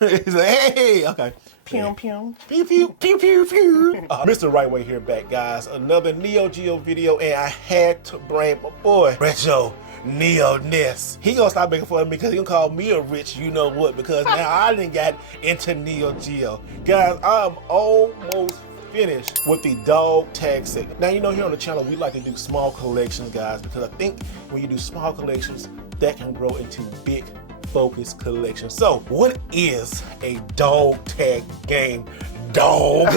He's like, hey, okay. Pew, pew. Pew, pew, pew, pew, pew. Mr. Right Way here back, guys. Another Neo Geo video, and I had to bring my boy, Retro Neo Ness. He gonna stop making fun of me because he gonna call me a rich you know what, because now I didn't get into Neo Geo. Guys, I'm almost finished with the dog tag set. Now, you know, here on the channel, we like to do small collections, guys, because I think when you do small collections, that can grow into big focus collection. So what is a dog tag game, dog?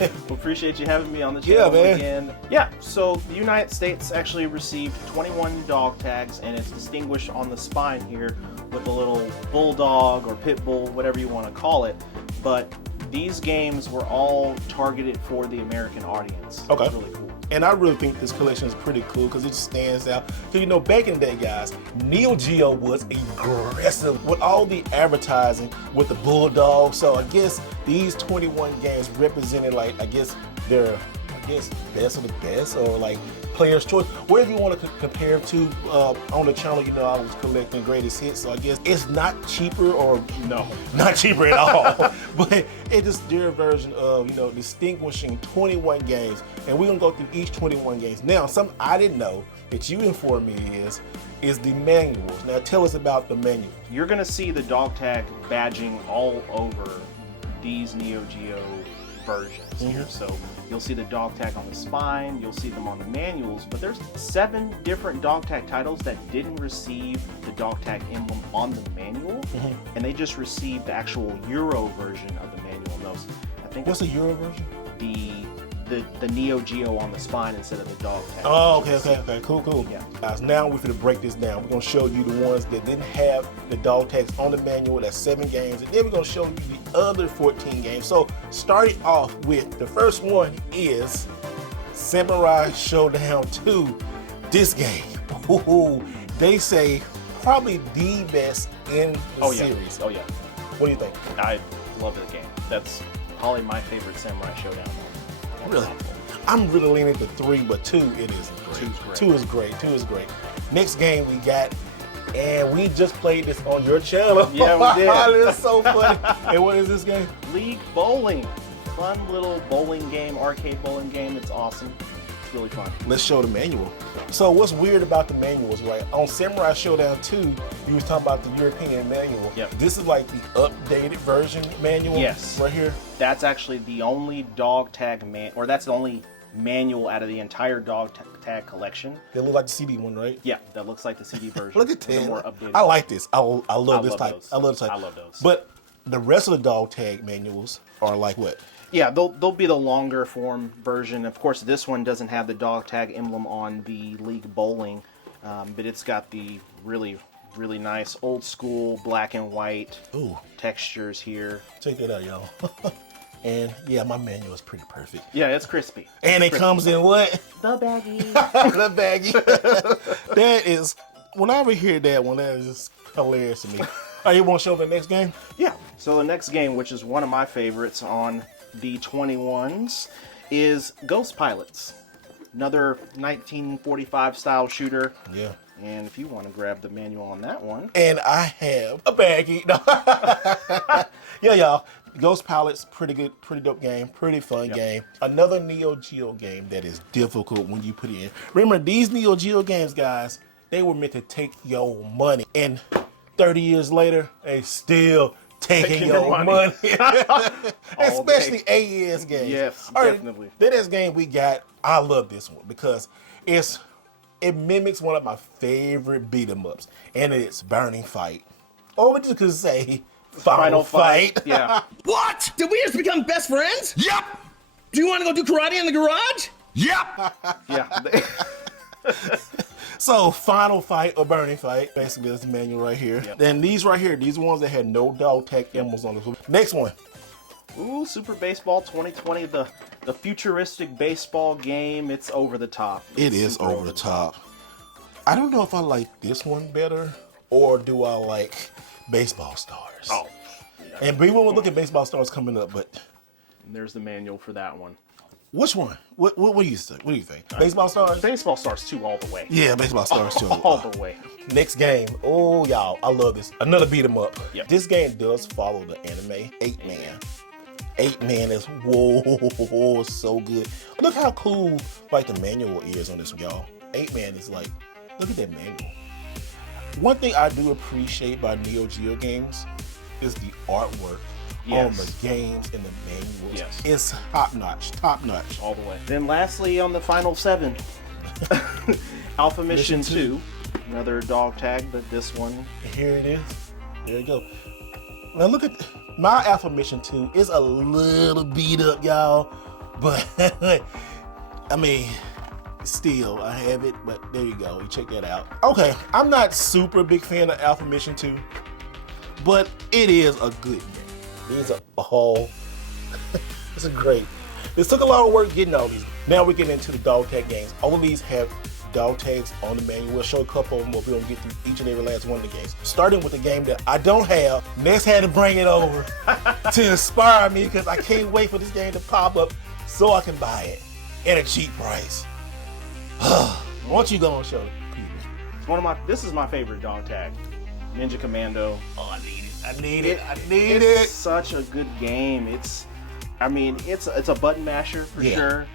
We appreciate you having me on the channel again. Yeah, so the United States actually received 21 dog tags, and it's distinguished on the spine here with a little bulldog or pit bull, whatever you want to call it. But these games were all targeted for the American audience. Okay. It's really cool. And I really think this collection is pretty cool because it stands out. Because, you know, back in the day, guys, Neo Geo was aggressive with all the advertising with the Bulldog. So I guess these 21 games represented, like, I guess their, best of the best, or like player's choice, whatever you want to compare to. On the channel, you know, I was collecting greatest hits, so I guess it's not cheaper, or no, not cheaper at all. But it's just their version of, you know, distinguishing 21 games, and we're gonna go through each 21 games. Now, something I didn't know that you informed me is the manuals. Now, tell us about the manual. You're gonna see the dog tag badging all over these Neo Geo versions here. So you'll see the dog tag on the spine, you'll see them on the manuals, but there's 7 different dog tag titles that didn't receive the dog tag emblem on the manual, and they just received the actual Euro version of the manual. Those, I think. What's the Euro version? The Neo Geo on the spine instead of the dog tag. Oh, okay, cool. Yeah. Guys, now we're going to break this down. We're going to show you the ones that didn't have the dog tags on the manual. That's 7 games, and then we're going to show you the other 14 games. So, starting off with the first one is Samurai Shodown 2. This game, they say probably the best in the series. Oh yeah. What do you think? I love the game. That's probably my favorite Samurai Shodown. Really? I'm really leaning to 3, but 2 it is great. 2 is great. Next game we got, and we just played this on your channel. Yeah, we did. It's so funny. And what is this game? League Bowling. Fun little bowling game, arcade bowling game. It's awesome. It's really fun. Let's show the manual. So what's weird about the manuals, right? On Samurai Shodown 2, you was talking about the European manual. Yep. This is like the updated version manual. Yes. Right here. That's actually the only dog tag or that's the only manual out of the entire dog tag collection. They look like the CD one, right? Yeah, that looks like the CD version. Look at that. More updated. I like this. I love this type. Those. I love this type. I love those. But the rest of the dog tag manuals are like what? Yeah, they'll be the longer form version. Of course, this one doesn't have the dog tag emblem on the League Bowling, but it's got the really nice old school black and white textures here. Check it out, y'all. And yeah, my manual is pretty perfect. Yeah, it's crispy. And it comes in what? The baggie. The baggie. That is, whenever I hear that one, that is just hilarious to me. All right, you want to show the next game? Yeah. So the next game, which is one of my favorites on the 21s, is GhostPilots. Another 1945 style shooter. Yeah. And if you want to grab the manual on that one. And I have a baggie. Yeah, y'all. GhostPilots, pretty good, pretty dope game, pretty fun game. Another Neo Geo game that is difficult when you put it in. Remember, these Neo Geo games, guys, they were meant to take your money. And 30 years later, they still taking your money. Especially AES games. Yes, All right, definitely. The next game we got, I love this one because it mimics one of my favorite beat 'em ups, and it's Burning Fight. Or we just could say Final Fight. Yeah. What? Did we just become best friends? Yep. Do you want to go do karate in the garage? Yep. Yeah. So, Final Fight or Burning Fight, basically that's the manual right here. Yep. And these right here, these are ones that had no dog tag emblems on them. Next one. Ooh, Super Baseball 2020, the futuristic baseball game. It's over the top. It is over the top. I don't know if I like this one better, or do I like Baseball Stars? Oh. And we won't look at Baseball Stars coming up, but And there's the manual for that one. Which one? What do you think? What do you think? Baseball Stars? Baseball Stars 2 all the way. Yeah, Baseball Stars 2. All the way. Next game. Oh, y'all, I love this. Another beat 'em up. Yep. This game does follow the anime. Eightman. Eightman is, whoa, so good. Look how cool, like, the manual is on this one, y'all. Eightman is like, look at that manual. One thing I do appreciate by Neo Geo games is the artwork on the games and the manuals. Yes. It's top notch. All the way. Then lastly, on the final 7, Alpha Mission 2. Another dog tag, but this one. Here it is. There you go. Now look at my Alpha Mission 2. It's a little beat up, y'all. But, I mean, still, I have it. But there you go. You check that out. Okay, I'm not super big fan of Alpha Mission 2. But it is a good game. These are all, it's a great. This took a lot of work getting all these. Now we're getting into the dog tag games. All of these have dog tags on the manual. We'll show a couple of them, but we don't get through each and every last one of the games. Starting with the game that I don't have. Ness had to bring it over to inspire me because I can't wait for this game to pop up so I can buy it at a cheap price. Why don't you go and show the people? This is my favorite dog tag. Ninja Commando. Oh, I need it. It's such a good game. It's a button masher for sure.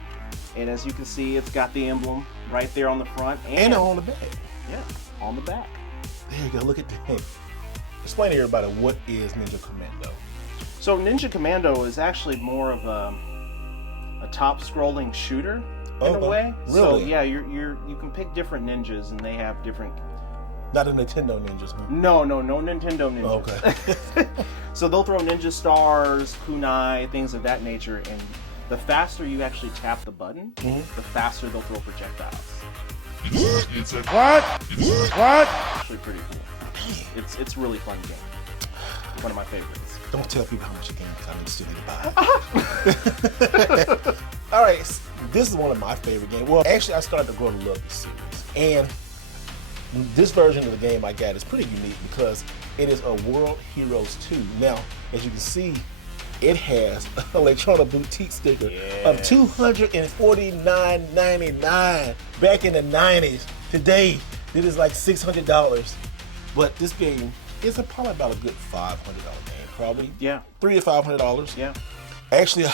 And as you can see, it's got the emblem right there on the front and on the back. Yeah, on the back. There you go. Look at that. Explain to everybody what is Ninja Commando. So Ninja Commando is actually more of a top-scrolling shooter in a way. Really? So yeah, you can pick different ninjas, and they have different. Not a Nintendo ninjas, huh? No Nintendo ninjas. Okay. So they'll throw ninja stars, kunai, things of that nature, and the faster you actually tap the button, the faster they'll throw projectiles. What? Actually pretty cool. It's a really fun game. One of my favorites. Don't tell people how much a game because I still need to buy it. All right, this is one of my favorite games. Well, actually, I started to grow to love this series. And this version of the game I got is pretty unique because it is a World Heroes 2. Now, as you can see, it has an electronic boutique sticker of $249.99 back in the 90s. Today, it is like $600. But this game is probably about a good $500 game, probably. Yeah. $300 to $500. Yeah. Actually,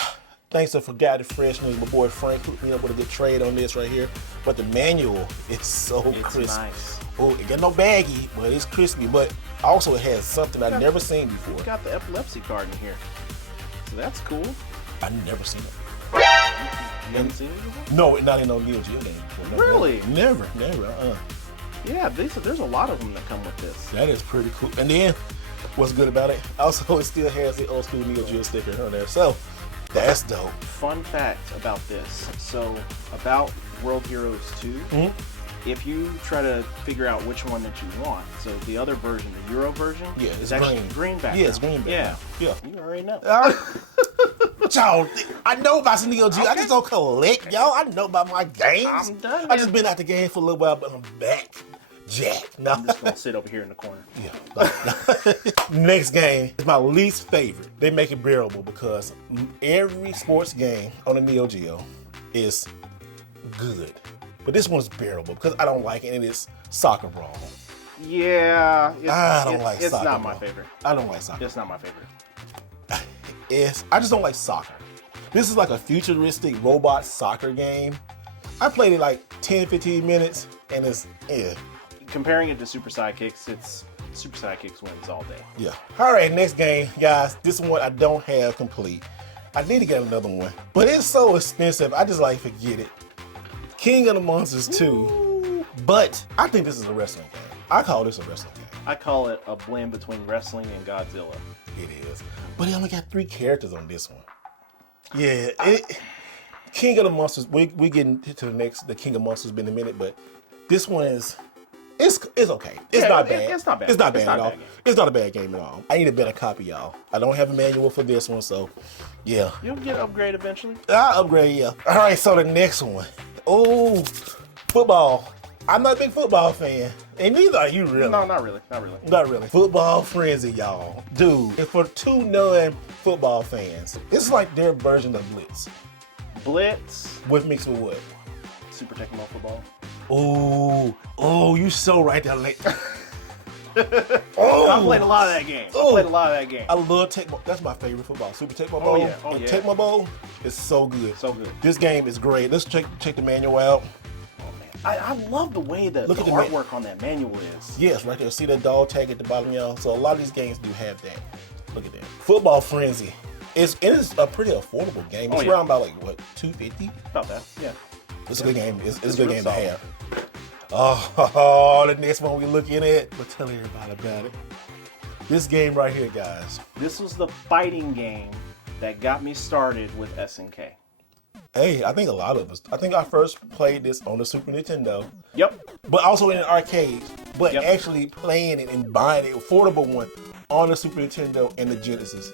thanks to Forgotten Freshness, my boy Frank hooked me up with a good trade on this right here. But the manual is so crispy. Nice. Oh, it got no baggy, but it's crispy. But also it has something I've never seen before. You got the epilepsy card in here. So that's cool. I've never seen it. You haven't seen it before? No, not in no neo-geo game before. No, Really? Never. Yeah, there's a lot of them that come with this. That is pretty cool. And then, what's good about it? Also, it still has the old school neo-geo sticker on there. So, that's dope. Fun fact about this. So, about World Heroes 2, if you try to figure out which one that you want, so the other version, the Euro version, it's actually green background. Yeah, it's green background. Yeah. You already know. Y'all, I know about some neo-geo. I just don't collect, y'all. I know about my games. I'm done, I just been out the game for a little while, but I'm back. Jack. No. I'm just going to sit over here in the corner. Yeah. Next game is my least favorite. They make it bearable because every sports game on the Neo Geo is good. But this one's bearable because I don't like it, and it's Soccer Brawl. Yeah. I don't like it's Soccer not Brawl. my favorite. I don't like soccer. It's not my favorite. I just don't like soccer. This is like a futuristic robot soccer game. I played it like 10, 15 minutes, and it's, Comparing it to Super Sidekicks, Super Sidekicks wins all day. Yeah. All right, next game, guys. This one I don't have complete. I need to get another one, but it's so expensive. I just like forget it. King of the Monsters 2, but I think this is a wrestling game. I call this a wrestling game. I call it a blend between wrestling and Godzilla. It is, but it only got 3 characters on this one. Yeah, King of the Monsters. We get into the King of Monsters in a minute, but this one is. It's okay. It's not bad. It's not bad. It's not bad It's not at a all. bad game. It's not a bad game at all. I need a better copy, y'all. I don't have a manual for this one, so yeah. You'll get an upgrade eventually. I'll upgrade, yeah. All right, so the next one. Oh, football. I'm not a big football fan, and neither are you really. No, not really. Not really. Not really. Football frenzy, y'all. Dude, it's for 2 non-football fans. It's like their version of Blitz. Blitz. With mixed with what? Super Tecmo Football. Oh, you so right there. I played a lot of that game. I love Tecmo. That's my favorite football. Super Tecmo Bowl. And Tecmo Bowl is so good. So good. This game is great. Let's check the manual out. I love the way the artwork on that manual is. Yes, right there. See that dog tag at the bottom, y'all? So a lot of these games do have that. Look at that. Football Frenzy. It is a pretty affordable game. It's around about like what, $250? About that, yeah. It's a good game. It's a good game to have. Oh, the next one we're looking at. But tell everybody about it. This game right here, guys. This was the fighting game that got me started with SNK. Hey, I think a lot of us. I think I first played this on the Super Nintendo. Yep. But also in an arcade. But actually playing it and buying it, affordable one, on the Super Nintendo and the Genesis.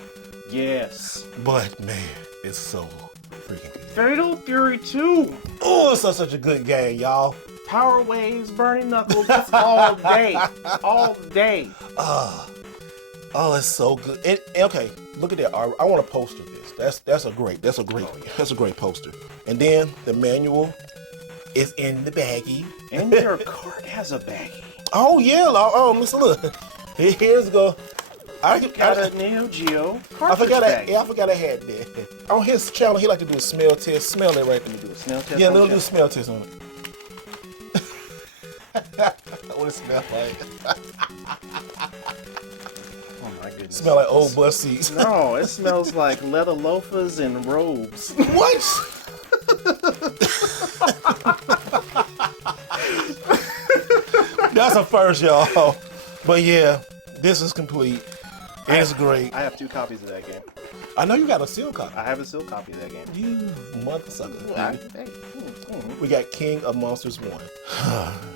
Yes. But man, it's so freaking good. Fatal Fury 2. Oh, it's such a good game, y'all. Power Waves, Burning Knuckles, that's all day. All day. Oh, it's so good. Okay, look at that. I want to poster this. That's a great poster. And then the manual is in the baggie. And your card has a baggie. Oh yeah, listen, look. Here's go. I got a Neo Geo cartridge bag. I forgot I had that. On his channel, he like to do a smell test. Smell it right there. Let me do a smell test. Yeah, let me do a smell test on it. What it smell like? Oh my goodness. Smell like old bus seats. No, it smells like leather loafers and robes. What? That's a first, y'all. But yeah, this is complete. It's great. I have 2 copies of that game. I know you got a sealed copy. I have a sealed copy of that game. You mother sucker. Hey. We got King of Monsters 1.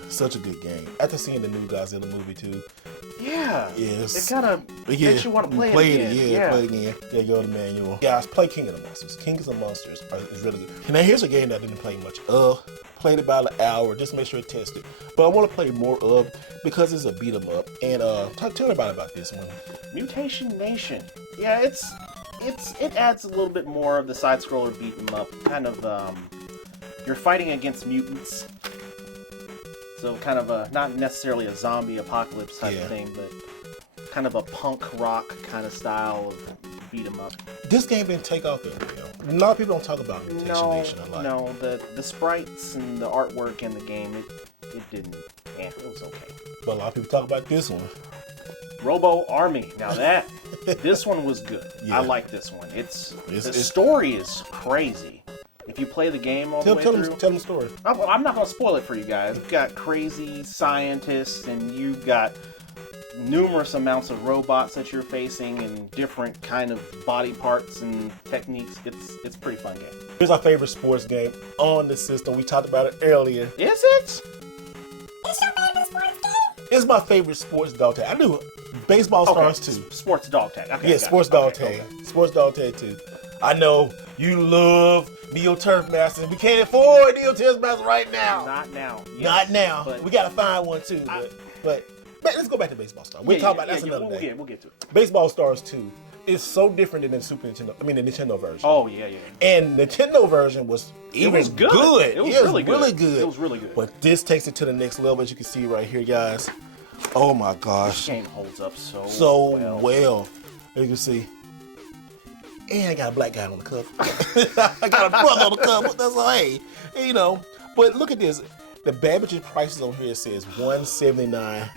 Such a good game. After seeing the new Godzilla movie too. Yeah. Yes. It kind of makes you want to play it again. Play it again. Yeah, go to the manual. Guys, play King of the Monsters. King of the Monsters is really good. And now here's a game that I didn't play much of. Played it about an hour, just make sure to test it. But I want to play more of because it's a beat 'em up. And tell me about this one. Mutation Nation. Yeah, it adds a little bit more of the side scroller beat 'em up. Kind of you're fighting against mutants. So kind of not necessarily a zombie apocalypse type of thing, but kind of a punk rock kind of style of beat 'em up. This game didn't take off that well. A lot of people don't talk about Mutation Nation a lot. No, the sprites and the artwork in the game, it didn't. Yeah, it was okay. But a lot of people talk about this one. Roboarmy. Now this one was good. Yeah. I like this one. The story is crazy. If you play the game all the way through... Tell them the story. I'm not going to spoil it for you guys. You've got crazy scientists, and you've got numerous amounts of robots that you're facing and different kind of body parts and techniques. It's a pretty fun game. Here's our favorite sports game on the system. We talked about it earlier. Is it? It's your favorite sports game? It's my favorite sports dog tag. I do Baseball Stars 2. Sports dog tag. Okay, yeah, sports dog tag. Okay. Sports dog tag 2. I know you love Neo Turf Masters. We can't afford Neo Turf Masters right now. Not now. Yes, not now. We got to find one too. But let's go back to Baseball Stars. We'll talk about that's another day. We'll get to it. Baseball Stars 2 is so different than the Super Nintendo. I mean, the Nintendo version. Oh yeah. And the Nintendo version was good. It was really good. It was really good. But this takes it to the next level, as you can see right here, guys. Oh my gosh. This game holds up so well. As you can see. And I got a black guy on the cover. I got a brother on the cover. That's all. Hey, you know. But look at this. The Babbage prices on here says $179.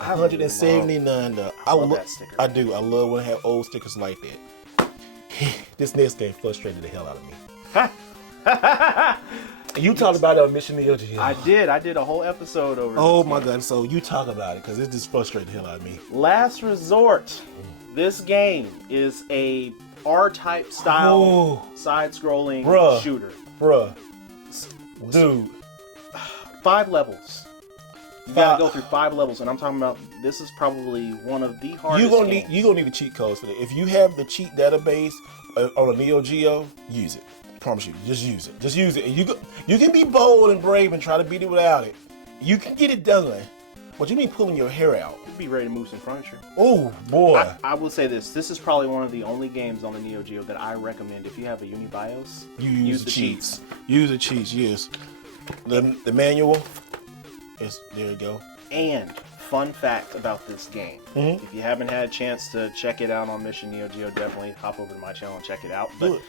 $179. I love that sticker. I do. I love when I have old stickers like that. This next game frustrated the hell out of me. You talked about it on Mission neo-geo. I did a whole episode over Oh my god, so you talk about it, because it just frustrated the hell out of me. Last Resort. This game is a R-type style side-scrolling shooter. Dude. 5 levels. You gotta go through 5 levels, and I'm talking about this is probably one of the hardest games. You're gonna need the cheat codes for that. If you have the cheat database on a Neo Geo, use it. I promise you, just use it. Just use it. And you can be bold and brave and try to beat it without it. You can get it done. What you mean pulling your hair out? be ready to move some furniture. Oh boy. I will say this. This is probably one of the only games on the Neo Geo that I recommend if you have a UniBIOS. You use the cheats. Use the cheats, yes. The manual is, there you go. And fun fact about this game. Mm-hmm. If you haven't had a chance to check it out on Mission Neo Geo, definitely hop over to my channel and check it out. But Good.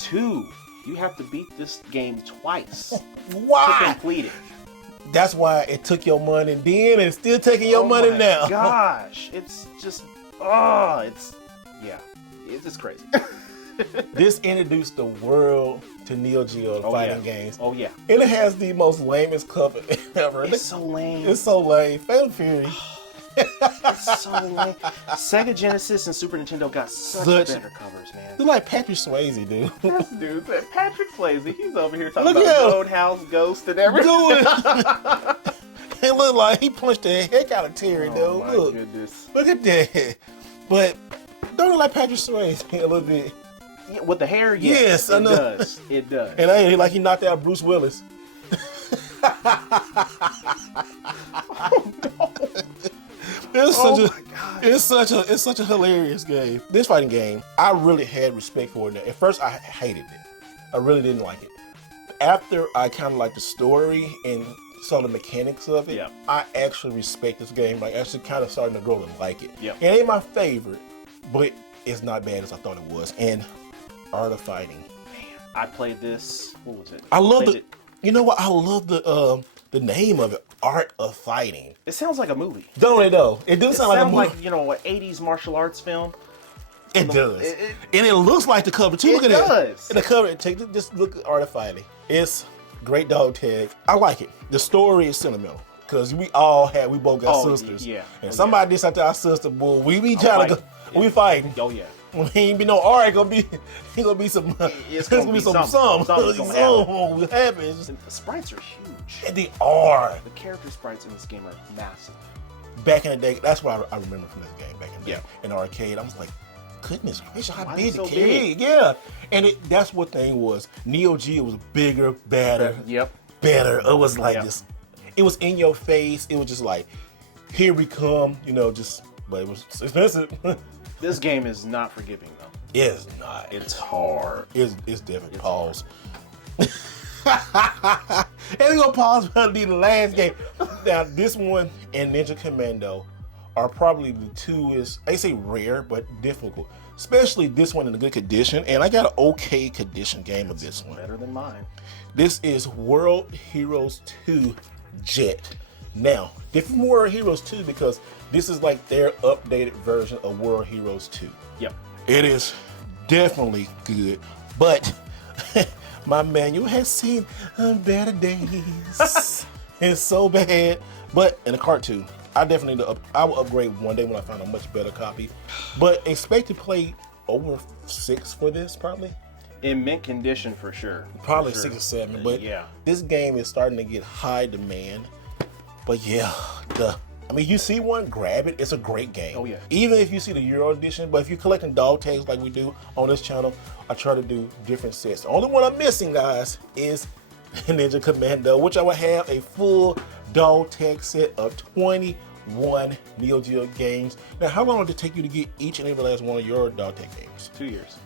2, you have to beat this game twice Why? to complete it. That's why it took your money then and still taking your money now. Gosh, it's just, it's just crazy. This introduced the world to Neo Geo fighting games. Oh yeah. And it has the most lamest cover ever. It's so lame. It's so lame. Fatal Fury. It's so lame. Sega Genesis and Super Nintendo got such better covers, man. They're like Patrick Swayze, dude. This dude, Patrick Swayze, he's over here talking Look about at him. Roadhouse Ghost and everything. It looked like he punched the heck out of Terry, dude. Oh my Look. goodness. Look at that. But don't look like Patrick Swayze a little bit. Yeah, with the hair, Yes, I it know. does. It does. And I like he knocked out Bruce Willis. It's such a hilarious game. This fighting game, I really had respect for it. At first, I hated it. I really didn't like it. After I kind of liked the story and saw the mechanics of it, Yeah. I actually respect this game. Like, actually kind of starting to grow to like it. Yeah. It ain't my favorite, but it's not bad as I thought it was. And Art of Fighting. I played this. What was it? I love played the. it. You know what? I love the name of it, Art of Fighting. It sounds like a movie. Don't it though? It does It sound like a sounds movie. like, you know, an 80s martial arts film. It does. It- And it looks like the cover too. It Look at does. that. The cover, just look at Art of Fighting. It's great dog tag. I like it. The story is sentimental. Because we both got Oh, sisters. yeah. And Oh, somebody dissed out to our sister, boy, we be trying to go, Yeah. we fighting. Oh, yeah. Ain't be no Art, gonna be some It's gonna be something. Something's gonna Something will happen. The sprites are huge. And they are. The character sprites in this game are massive. Back in the day, that's what I remember from this game back in the day. Yeah. In the arcade, I was like, goodness gracious, how Why big is it the so kid? Yeah. And that's what thing was. Neo Geo was bigger, better, Yep. better. It was like Yep. this. It was in your face. It was just like, here we come, but it was expensive. This game is not forgiving, though. It's not. It's hard. It's definitely pause. And we gonna pause for the last game. Now this one and Ninja Commando are probably the two I say rare but difficult. Especially this one in a good condition. And I got an okay condition game of this one. Better than mine. This is World Heroes 2 Jet. Now, different from World Heroes 2 because this is like their updated version of World Heroes 2. Yep. It is definitely good, but my manual has seen better days. It's so bad, but in a cartoon, I definitely I will upgrade one day when I find a much better copy. But expect to play over 6 for this probably. In mint condition for sure. Probably For 6 sure. or 7, but yeah. this game is starting to get high demand. But yeah, you see one, grab it. It's a great game. Oh, yeah. Even if you see the Euro edition, but if you're collecting dog tags like we do on this channel, I try to do different sets. The only one I'm missing, guys, is Ninja Commando, which I will have a full dog tag set of 21 Neo Geo games. Now, how long did it take you to get each and every last one of your dog tag games? 2 years.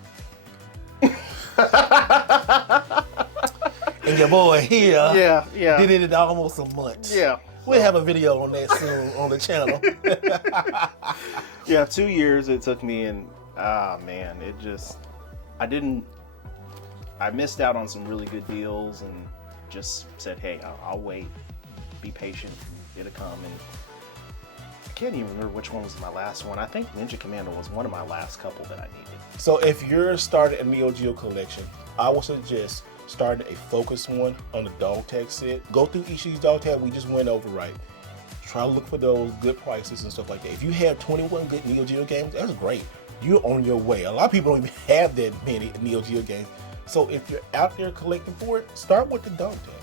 And your boy here Yeah. did it in almost a month. Yeah. We'll have a video on that soon on the channel. Yeah, 2 years it took me, and man, I missed out on some really good deals and just said, hey, I'll wait, be patient, it'll come. And I can't even remember which one was my last one. I think Ninja Commando was one of my last couple that I needed. So if you're starting a Neo Geo collection, I would suggest starting a focus one on the dog tag set. Go through each of these dog tags we just went over, right? Try to look for those good prices and stuff like that. If you have 21 good Neo Geo games, that's great. You're on your way. A lot of people don't even have that many Neo Geo games. So if you're out there collecting for it, start with the dog tag.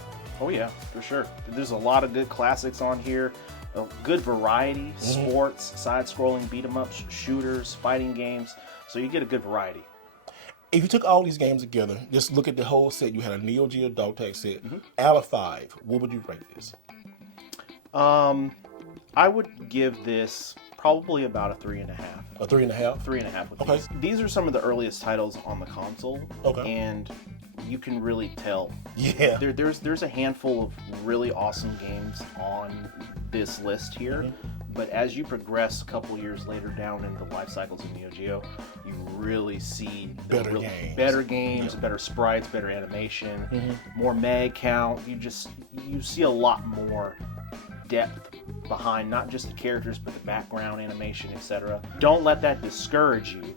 Oh yeah, for sure. There's a lot of good classics on here. A good variety, sports, side-scrolling beat-em-ups, shooters, fighting games. So you get a good variety. If you took all these games together, just look at the whole set. You had a Neo Geo dog tag set. Out of 5, what would you rate this? I I would give this probably about a 3.5. A 3.5? 3.5 with Okay. these are some of the earliest titles on the console. Okay. And you can really tell. Yeah. There's a handful of really awesome games on this list here. Mm-hmm. But as you progress a couple years later down in the life cycles of Neo Geo, you really see Better games. better games, Yeah. better sprites, better animation, Mm-hmm. more mag count. You see a lot more depth behind not just the characters but the background animation, etc. Don't let that discourage you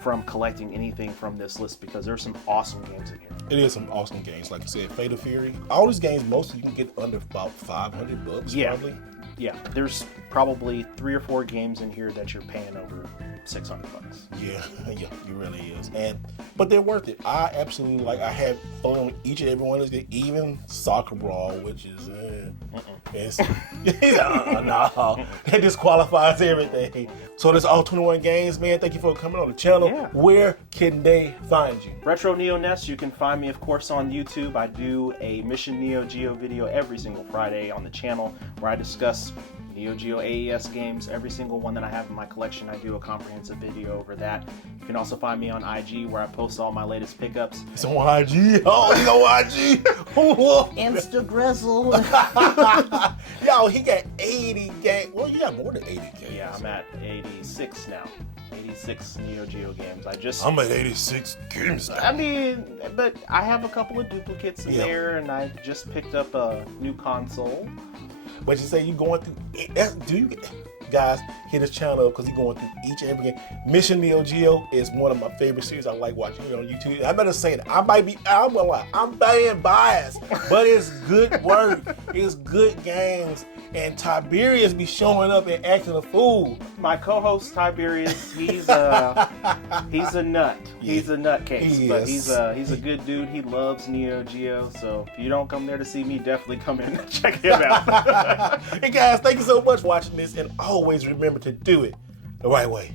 from collecting anything from this list because there's some awesome games in here. It is some awesome games. Like I said, Fatal Fury. All these games, most of you can get under about $500 Yeah. probably. Yeah, there's probably 3 or 4 games in here that you're paying over $600. Yeah, yeah, it really is. But they're worth it. I absolutely I had fun with each and every one of them. Even Soccer Brawl, which is it's no, that disqualifies everything. So there's all 21 games, man. Thank you for coming on the channel. Yeah. Where can they find you? Retro Neo Ness, you can find me, of course, on YouTube. I do a Mission Neo Geo video every single Friday on the channel where I discuss Neo Geo AES games. Every single one that I have in my collection, I do a comprehensive video over that. You can also find me on IG where I post all my latest pickups. It's on IG. Oh, he's on IG. Insta-grizzle. Yo, he got 80 games. Well, you got more than 80 games. Yeah, I'm at 86 now. 86 Neo Geo games. I'm at 86 games now. I mean, but I have a couple of duplicates in there, and I just picked up a new console. But you say you going through, guys, hit his channel because he's going through each and every game. Mission Neo Geo is one of my favorite series. I like watching it on YouTube. I better say it. I'm gonna lie, I'm being biased, but it's good work. It's good games. And Tiberius be showing up and acting a fool. My co-host Tiberius, he's a nut. He's a nutcase, but he's a good dude. He loves Neo Geo, so if you don't come there to see me, definitely come in and check him out. Hey guys, thank you so much for watching this, and always remember to do it the right way.